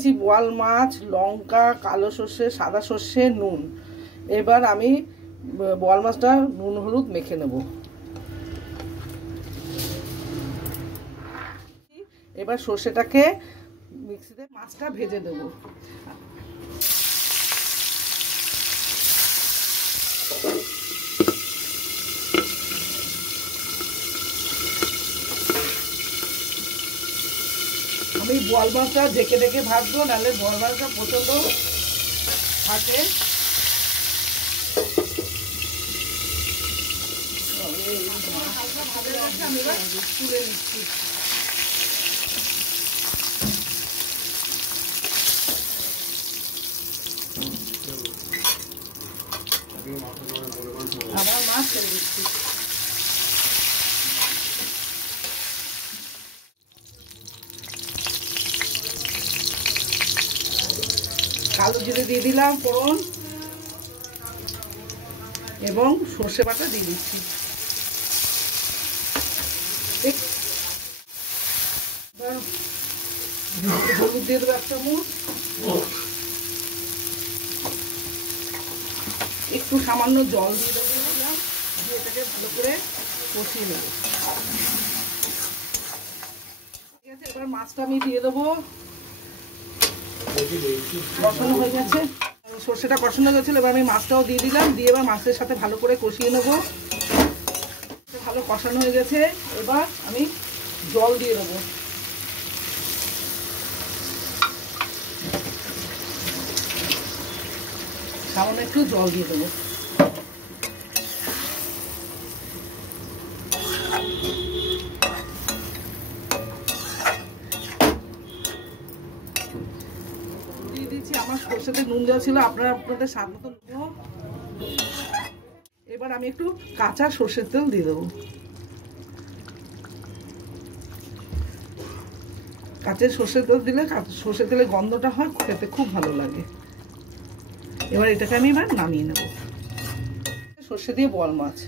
নিয়েছি বোয়াল মাছ, লঙ্কা, কালো সর্ষে, সাদা সর্ষে, নুন। এবার আমি বোয়াল মাছটা নুন হলুদ মেখে নেব। এবার সর্ষেটাকে মিক্সিতে মাছটা ভেজে দেব। আমি বোয়াল মাছটা ঢেকে ঢেকে ভাজবো, নাহলে বোয়াল মাছটা প্রচন্ড থাকে। আমি এবার তুলে নিচ্ছি। আবার মাছ ছেড়ে দিচ্ছি। কালো জিরে দিয়ে দিলাম ফোড়ন, এবং সর্ষে বাটা দিয়ে দিচ্ছি। হলুদ দিয়ে দেবো 1 চামচ, একটু সামান্য জল দিয়ে দেবো, দিয়ে এটাকে ভালো করে কষিয়ে নেব। ঠিক আছে, এবার মাছটা আমি দিয়ে দেবো। কষানো হয়ে গেছে, সর্ষেটা কষানো হয়ে গেছিল, এবার আমি মাছটাও দিয়ে দিলাম, দিয়ে এবার মাছের সাথে ভালো করে কষিয়ে নেব। ভালো কষানো হয়ে গেছে, এবার আমি জল দিয়ে দেবো। সামান্য একটু জল দিয়ে দেবো। দিয়ে দিচ্ছি, আমার সরষেতে নুন দেওয়া ছিল, আপনাদের স্বাদ মতো নুন। এবার আমি একটু কাঁচা সর্ষের তেল দিয়ে দেবো। কাঁচা সর্ষের তেল দিলে সর্ষের তেলের গন্ধটা হয়, খেতে খুব ভালো লাগে। এবার এটাকে আমি নামিয়ে নেব। সর্ষে দিয়ে বোয়াল মাছ।